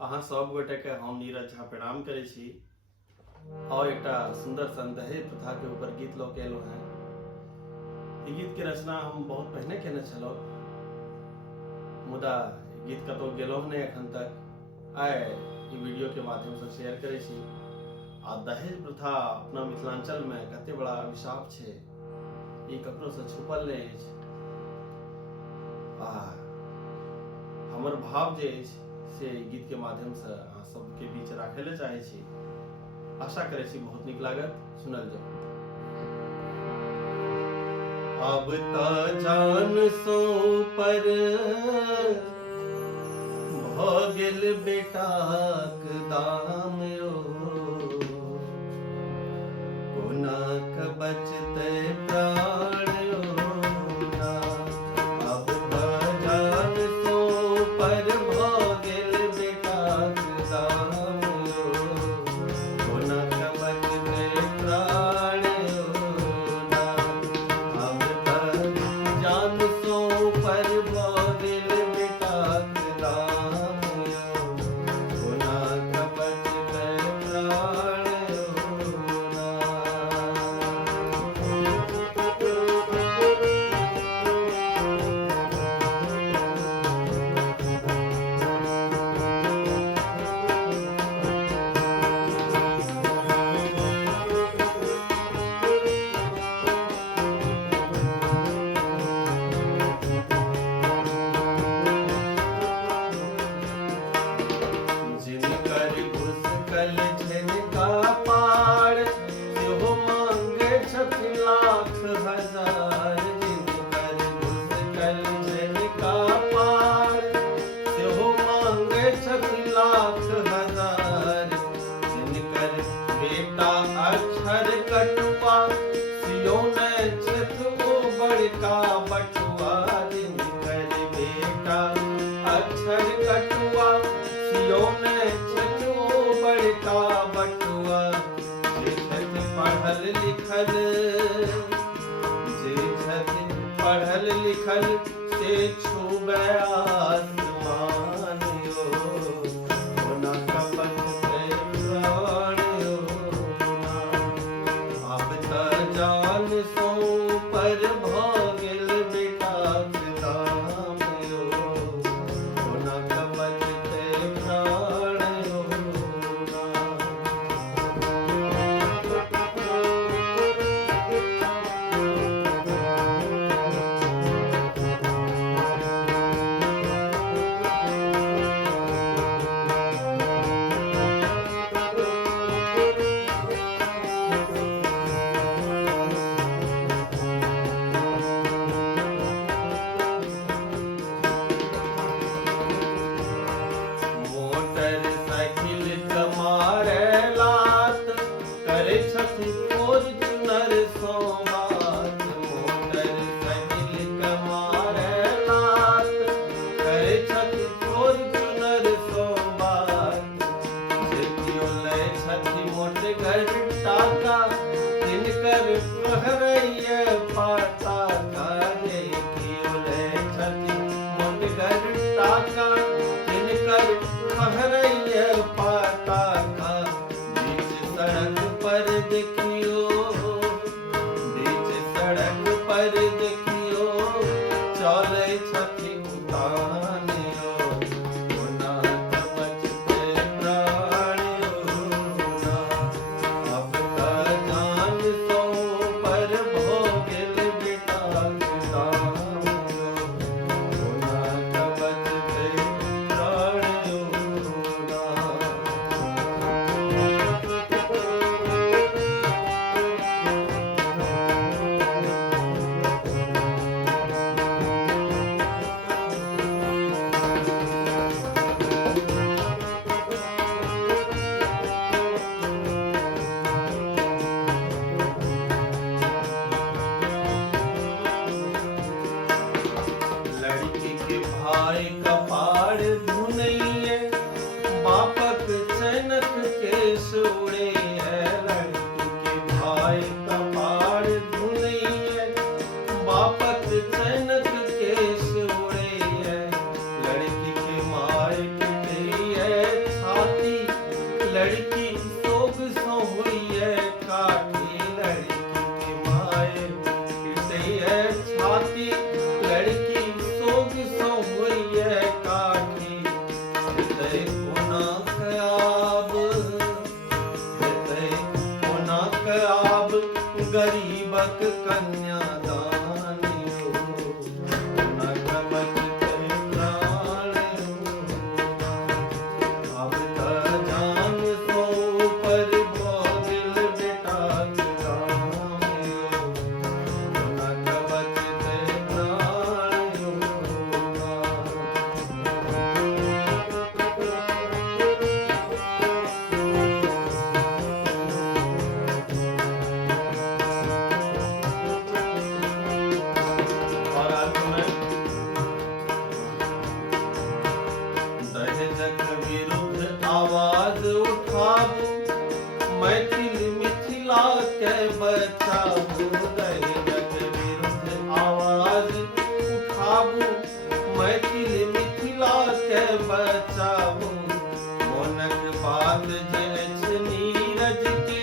अहाँ सब गोटे के हम नीरज झा प्रणाम करे छी और एक सुंदर सन दहेज प्रथा के ऊपर गीत लो के एलो हैं। ई गीत के रचना हम बहुत पहले केने छलो, मुदा गीत कतौ गेलो नहीं एखन तक। आइ ई वीडियो के माध्यम से शेयर करे छी। आ दहेज प्रथा अपना मिथिलांचल में कते बड़ा अभिशाप छे, ई ककरो से छुपल नहीं अछि। आ हमर भाव जे अछि से गीत के माध्यम से अहाँ सबके बीच राखे ले चाहे छी। आशा करे छी बहुत निक लागत, सुनल जाओ। अब त जान सो पर भ गेल बेटाक दाम यो, कोना क बचते प्राण यो ना। अब त जान सो पर भ गेल बेटाक दाम यो, कोना क बचते प्राण यो ना। अब त जान सो पर भ गेल बेटाक दाम यो, कोना क बचते प्राण यो ना। जिनकर घुसकल झिनका पार, सेहो मांगे छथि लाख हजार। जिनकर घुसकल झिनका पार, सेहो मांगे छथि लाख हजार। जिनकर बेटा अक्षर कटुआ, सियो ने छथि ओ बड़का बटुआ। जिनकर बेटा अक्षर कटुआ, सियो ने छथि ओ बड़का बटुआ। जे छथि पढ़ल लिखल, जे छथि पढ़ल लिखल, से छुबै आसमान यो, कोना क बचते प्राण यो ना। अब त जान सो पर भ गेल बेटाक दाम यो, कोना क बचते प्राण यो ना। मोटरसाइकिल कमारे लात, करे छथि फॉर्च्यूनर सो बात। मोटरसाइकिल कमारे लात, करे छथि फॉर्च्यूनर सो बात। जे कियो लै छथि मोटगर टाका, तिनकर पहरैये पताका। जे कियो लै छथि मोटगर टाका, तिनकर पहरैये पताका। बीच सड़क पर देखियो, बीच सड़क पर देखियो, चलै छथि उतान यो, कोना क बचते प्राण यो ना। अब त जान सो पर भ गेल बेटाक दाम यो, कोना क बचते प्राण यो ना। लड़की के भाई कपाड़ धुनैये, बापक चैनक केश उड़ैये। लड़की के भाई कपाड़ धुनैये, बापक चैनक केश उड़ैये। लड़की के माय पिटैये पहुँचाबू मोनक बात जे अछि नीरज के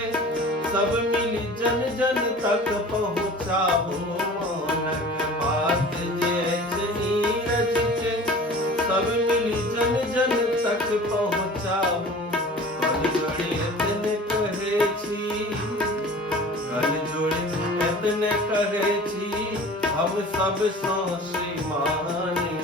सब मिली जन जन तक पहुँचाबू मोनक बात जे अछि नीरज के सब मिली जन जन तक पहुँचाबू कल जोड़ी एतने कहे छी कल जोड़ी एतने कहे छी हम सब सो श्रीमान